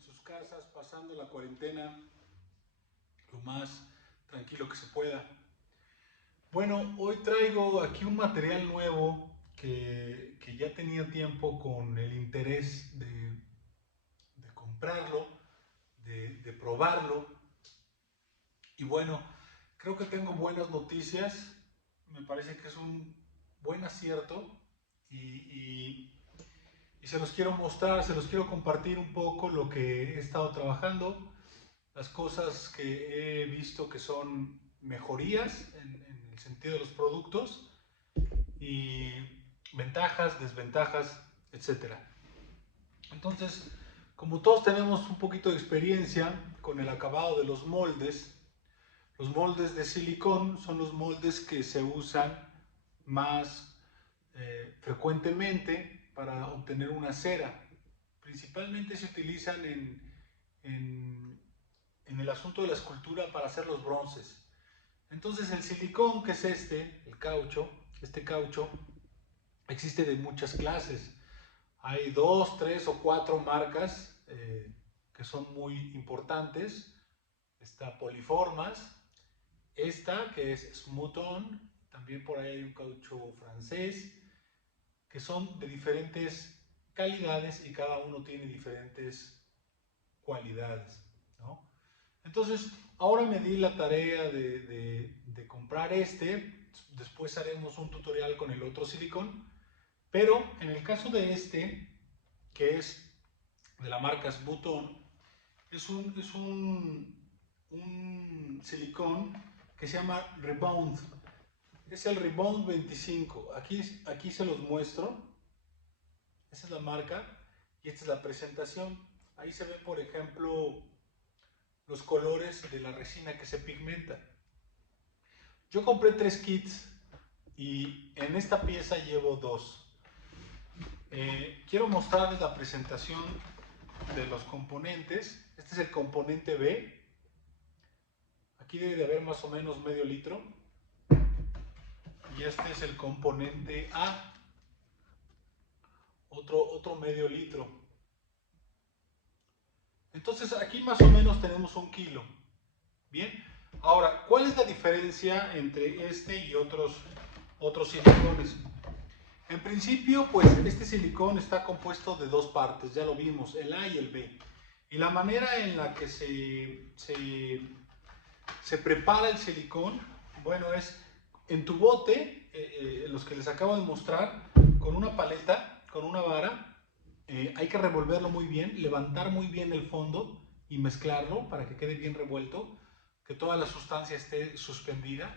en sus casas, pasando la cuarentena lo más tranquilo que se pueda. Bueno, hoy traigo aquí un material nuevo que ya tenía tiempo con el interés de comprarlo, de probarlo. Y bueno, creo que tengo buenas noticias. Me parece que es un buen acierto y se los quiero mostrar, se los quiero compartir un poco lo que he estado trabajando, las cosas que he visto que son mejorías en el sentido de los productos y ventajas, desventajas, etcétera. Entonces, como todos tenemos un poquito de experiencia con el acabado de los moldes de silicón son los moldes que se usan más frecuentemente para obtener una cera. Principalmente se utilizan en el asunto de la escultura para hacer los bronces. Entonces el silicón, que es el caucho, este caucho, existe de muchas clases. Hay 2, 3 o 4 marcas que son muy importantes. Está Poliformas, esta que es Smooth-On, también por ahí hay un caucho francés, que son de diferentes calidades y cada uno tiene diferentes cualidades, ¿no? Entonces, ahora me di la tarea de comprar después haremos un tutorial con el otro silicón, pero en el caso de que es de la marca Smooth-On, un silicón que se llama Rebound. Es el Rebound 25. Aquí se los muestro. Esa es la marca y esta es la presentación. Ahí se ven, por ejemplo, los colores de la resina que se pigmenta. Yo compré 3 kits y en esta pieza llevo 2. Quiero mostrarles la presentación de los componentes. Este es el componente B. Aquí debe de haber más o menos medio litro. Y este es el componente A. Otro medio litro. Entonces aquí más o menos tenemos 1 kilo. Bien. Ahora, ¿cuál es la diferencia entre este y otros silicones? En principio, pues este silicón está compuesto de 2 partes, ya lo vimos, el A y el B. Y la manera en la que se prepara el silicón, bueno, es en tu bote, los que les acabo de mostrar, con una paleta, con una vara, hay que revolverlo muy bien, levantar muy bien el fondo y mezclarlo para que quede bien revuelto, que toda la sustancia esté suspendida,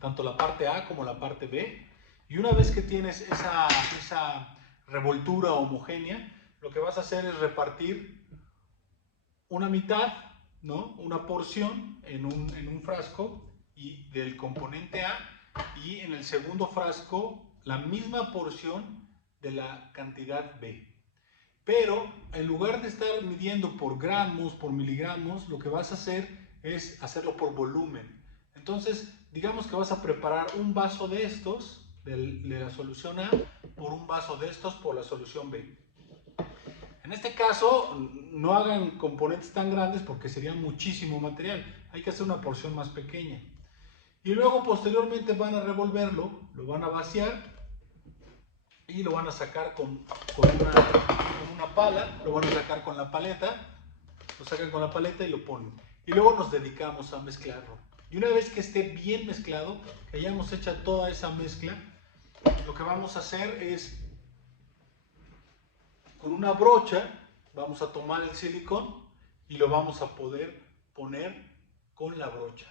tanto la parte A como la parte B. Y una vez que tienes esa revoltura homogénea, lo que vas a hacer es repartir una mitad, ¿no? Una porción en un frasco y del componente A, y en el segundo frasco la misma porción de la cantidad B. Pero en lugar de estar midiendo por gramos, por miligramos, lo que vas a hacer es hacerlo por volumen. Entonces, digamos que vas a preparar un vaso de estos, de la solución A, por un vaso de estos por la solución B. En este caso, no hagan componentes tan grandes porque sería muchísimo material. Hay que hacer una porción más pequeña. Y luego, posteriormente, van a revolverlo, lo van a vaciar y lo van a sacar con una pala, lo van a sacar con la paleta, lo sacan con la paleta y lo ponen. Y luego nos dedicamos a mezclarlo. Y una vez que esté bien mezclado, que hayamos hecho toda esa mezcla, lo que vamos a hacer es, con una brocha, vamos a tomar el silicón y lo vamos a poder poner con la brocha.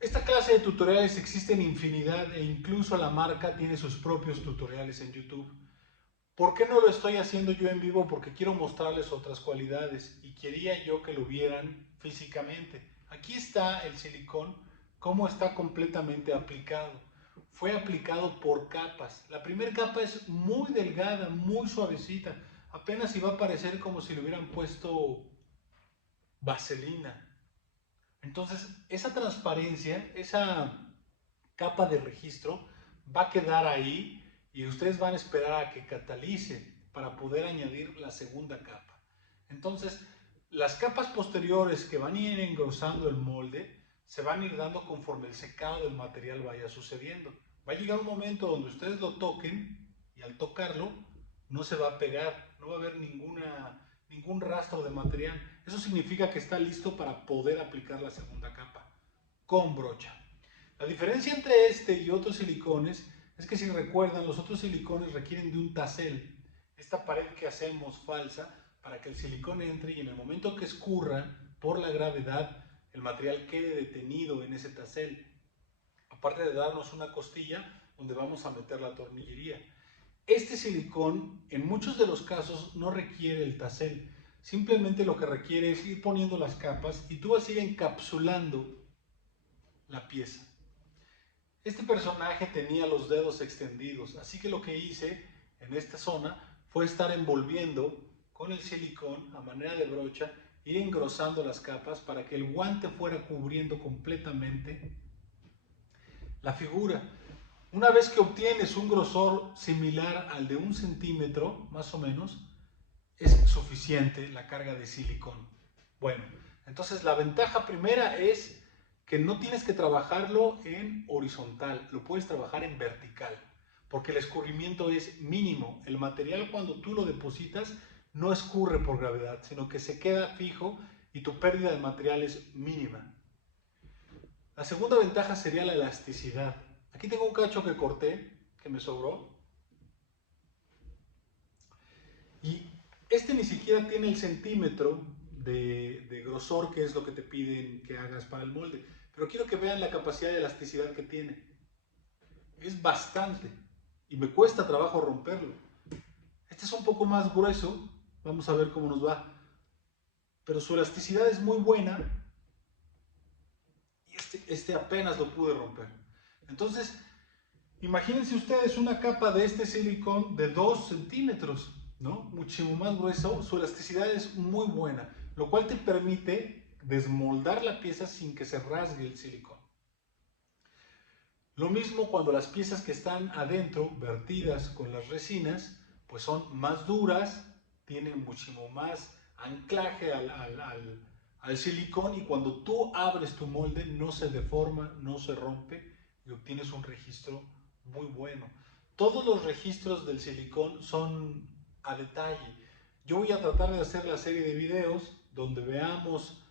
Esta clase de tutoriales existen infinidad e incluso la marca tiene sus propios tutoriales en YouTube. ¿Por qué no lo estoy haciendo yo en vivo? Porque quiero mostrarles otras cualidades y quería yo que lo vieran físicamente. Aquí está el silicón, cómo está completamente aplicado. Fue aplicado por capas. La primera capa es muy delgada, muy suavecita. Apenas iba a parecer como si le hubieran puesto vaselina. Entonces, esa transparencia, esa capa de registro va a quedar ahí y ustedes van a esperar a que catalice para poder añadir la segunda capa. Entonces, las capas posteriores que van a ir engrosando el molde se van a ir dando conforme el secado del material vaya sucediendo. Va a llegar un momento donde ustedes lo toquen y al tocarlo no se va a pegar, no va a haber ningún rastro de material. Eso significa que está listo para poder aplicar la segunda capa con brocha. La diferencia entre este y otros silicones es que, si recuerdan, los otros silicones requieren de un tasel, esta pared que hacemos falsa para que el silicón entre y en el momento que escurra por la gravedad el material quede detenido en ese tasel, aparte de darnos una costilla donde vamos a meter la tornillería. Este silicón en muchos de los casos no requiere el tasel, simplemente lo que requiere es ir poniendo las capas y tú vas a ir encapsulando la pieza. Este personaje tenía los dedos extendidos, así que lo que hice en esta zona fue estar envolviendo con el silicón a manera de brocha, ir engrosando las capas para que el guante fuera cubriendo completamente la figura. Una vez que obtienes un grosor similar al de 1 centímetro, más o menos, es suficiente la carga de silicón. Bueno, entonces la ventaja primera es que no tienes que trabajarlo en horizontal, lo puedes trabajar en vertical, porque el escurrimiento es mínimo. El material, cuando tú lo depositas, no escurre por gravedad, sino que se queda fijo y tu pérdida de material es mínima. La segunda ventaja sería la elasticidad. Aquí tengo un cacho que corté, que me sobró, y este ni siquiera tiene el centímetro de grosor, que es lo que te piden que hagas para el molde. Pero quiero que vean la capacidad de elasticidad que tiene. Es bastante y me cuesta trabajo romperlo. Este es un poco más grueso, vamos a ver cómo nos va. Pero su elasticidad es muy buena y este apenas lo pude romper. Entonces, imagínense ustedes una capa de este silicón de 2 centímetros, ¿no? Muchísimo más grueso, su elasticidad es muy buena, lo cual te permite desmoldar la pieza sin que se rasgue el silicón. Lo mismo cuando las piezas que están adentro, vertidas con las resinas, pues son más duras, tienen muchísimo más anclaje al silicón, y cuando tú abres tu molde no se deforma, no se rompe y obtienes un registro muy bueno. Todos los registros del silicón son a detalle. Yo voy a tratar de hacer la serie de videos donde veamos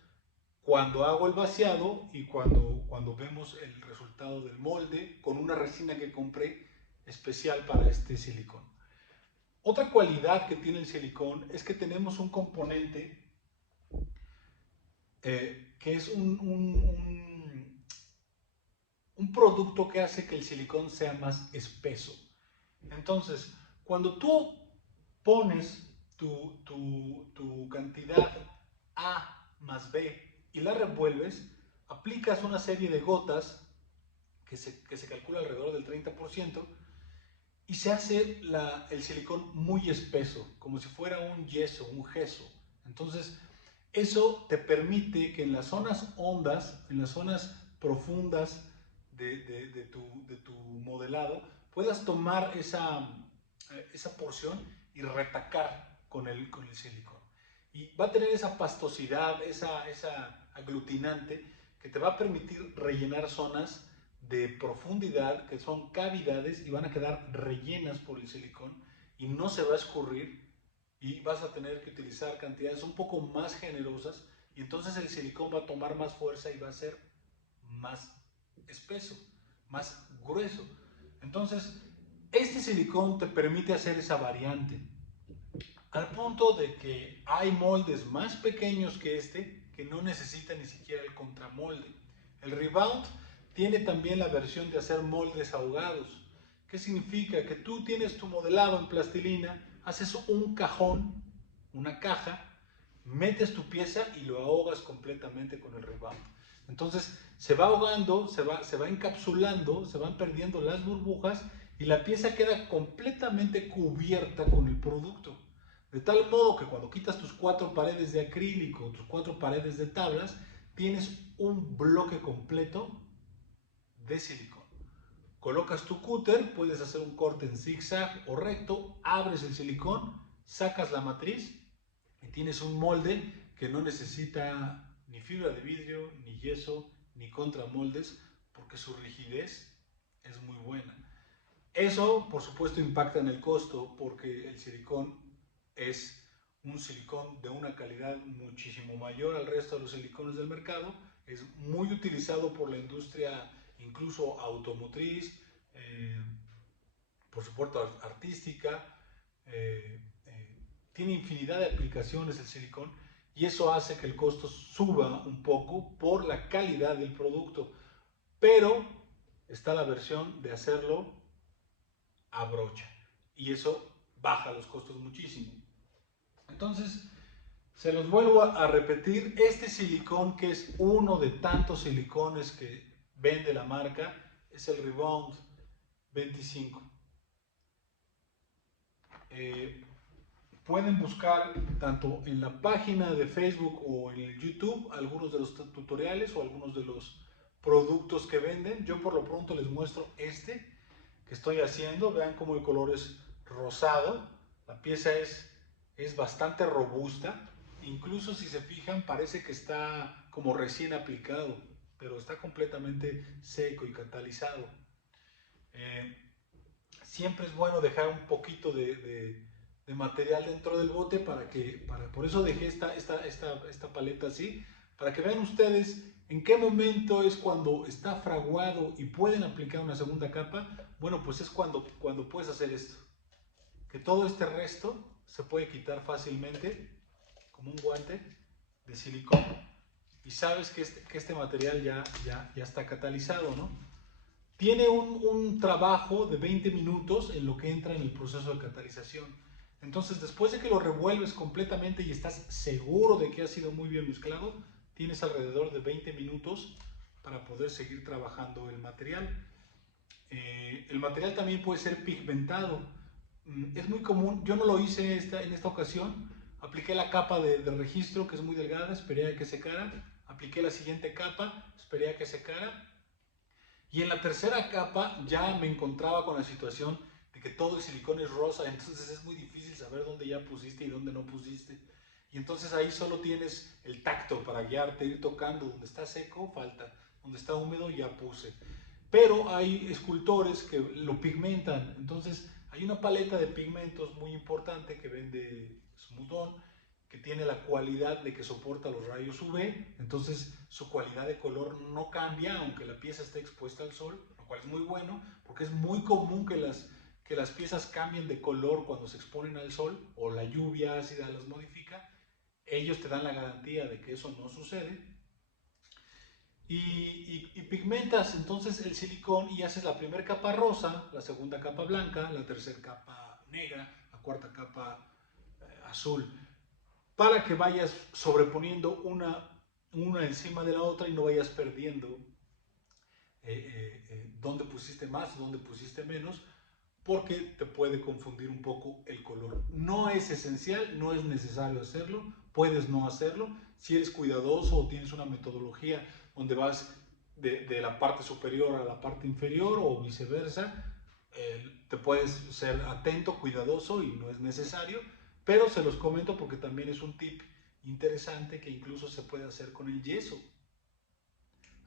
cuando hago el vaciado y cuando vemos el resultado del molde con una resina que compré especial para este silicón. Otra cualidad que tiene el silicón es que tenemos un componente que es un producto que hace que el silicón sea más espeso. Entonces, cuando tú pones tu cantidad A más B y la revuelves, aplicas una serie de gotas que se calcula alrededor del 30%, y se hace el silicón muy espeso, como si fuera un yeso, un gesso. Entonces, eso te permite que en las zonas hondas, en las zonas profundas de tu modelado, puedas tomar esa porción y retacar con el silicón. Y va a tener esa pastosidad, esa aglutinante, que te va a permitir rellenar zonas de profundidad, que son cavidades, y van a quedar rellenas por el silicón y no se va a escurrir, y vas a tener que utilizar cantidades un poco más generosas, y entonces el silicón va a tomar más fuerza y va a ser más espeso, más grueso. Entonces, este silicón te permite hacer esa variante, al punto de que hay moldes más pequeños que este que no necesitan ni siquiera el contramolde. El Rebound tiene también la versión de hacer moldes ahogados. ¿Qué significa? Que tú tienes tu modelado en plastilina, haces un cajón, una caja, metes tu pieza y lo ahogas completamente con el Rebound. Entonces se va ahogando, se va encapsulando, se van perdiendo las burbujas y la pieza queda completamente cubierta con el producto. De tal modo que cuando quitas tus 4 paredes de acrílico, tus 4 paredes de tablas, tienes un bloque completo de silicón. Colocas tu cúter, puedes hacer un corte en zigzag o recto, abres el silicón, sacas la matriz y tienes un molde que no necesita ni fibra de vidrio, ni yeso, ni contramoldes, porque su rigidez es muy buena. Eso, por supuesto, impacta en el costo, porque el silicón es un silicón de una calidad muchísimo mayor al resto de los silicones del mercado. Es muy utilizado por la industria, incluso automotriz, por supuesto artística. Tiene infinidad de aplicaciones el silicón, y eso hace que el costo suba un poco por la calidad del producto. Pero está la versión de hacerlo a brocha, y eso baja los costos muchísimo. Entonces, se los vuelvo a repetir, este silicón, que es uno de tantos silicones que vende la marca, es el Rebound 25. Pueden buscar tanto en la página de Facebook o en el YouTube algunos de los tutoriales o algunos de los productos que venden. Yo por lo pronto les muestro este que estoy haciendo. Vean cómo el color es rosado. La pieza es bastante robusta. Incluso si se fijan, parece que está como recién aplicado, pero está completamente seco y catalizado. Siempre es bueno dejar un poquito de material dentro del bote por eso dejé esta paleta así, para que vean ustedes en qué momento es cuando está fraguado y pueden aplicar una segunda capa. Bueno, pues es cuando puedes hacer esto, que todo este resto se puede quitar fácilmente como un guante de silicón, y sabes que este material ya está catalizado, ¿no? Tiene un trabajo de 20 minutos en lo que entra en el proceso de catalización. Entonces, después de que lo revuelves completamente y estás seguro de que ha sido muy bien mezclado, tienes alrededor de 20 minutos para poder seguir trabajando el material. El material también puede ser pigmentado. Es muy común, yo no lo hice en esta ocasión. Apliqué la capa de registro, que es muy delgada, esperé a que secara. Apliqué la siguiente capa, esperé a que secara. Y en la tercera capa ya me encontraba con la situación de que todo el silicón es rosa, entonces es muy difícil saber dónde ya pusiste y dónde no pusiste. Y entonces ahí solo tienes el tacto para guiarte, ir tocando. Donde está seco, falta. Donde está húmedo, ya puse. Pero hay escultores que lo pigmentan. Entonces hay una paleta de pigmentos muy importante que vende Smooth-On, que tiene la cualidad de que soporta los rayos UV. Entonces su cualidad de color no cambia aunque la pieza esté expuesta al sol, lo cual es muy bueno, porque es muy común que las piezas cambien de color cuando se exponen al sol o la lluvia ácida las modifica. Ellos te dan la garantía de que eso no sucede. Y pigmentas entonces el silicón y haces la primera capa rosa, la segunda capa blanca, la tercera capa negra, la cuarta capa azul, para que vayas sobreponiendo una encima de la otra y no vayas perdiendo dónde pusiste más, dónde pusiste menos, porque te puede confundir un poco el color. No es esencial, no es necesario hacerlo, puedes no hacerlo. Si eres cuidadoso o tienes una metodología donde vas de la parte superior a la parte inferior o viceversa, te puedes ser atento, cuidadoso, y no es necesario, pero se los comento porque también es un tip interesante que incluso se puede hacer con el yeso.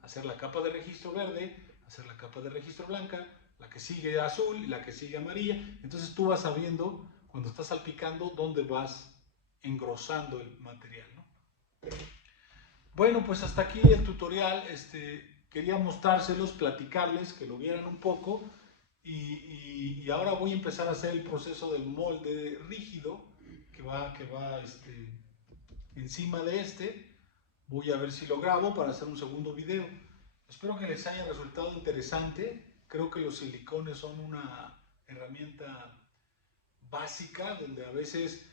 Hacer la capa de registro verde, hacer la capa de registro blanca, la que sigue azul y la que sigue amarilla. Entonces tú vas sabiendo, cuando estás salpicando, dónde vas engrosando el material, ¿no? Bueno, pues hasta aquí el tutorial. Quería mostrárselos, platicarles, que lo vieran un poco. Y ahora voy a empezar a hacer el proceso del molde rígido que va encima de este. Voy a ver si lo grabo para hacer un segundo video. Espero que les haya resultado interesante. Creo que los silicones son una herramienta básica donde a veces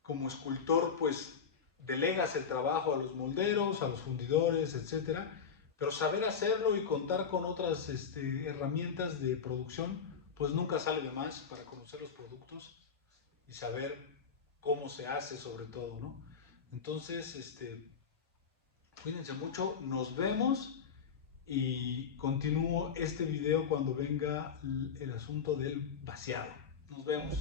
como escultor pues delegas el trabajo a los molderos, a los fundidores, etc. Pero saber hacerlo y contar con otras herramientas de producción pues nunca sale de más para conocer los productos y saber cómo se hace sobre todo, ¿no? Entonces, cuídense mucho, nos vemos. Y continúo este video cuando venga el asunto del vaciado. Nos vemos.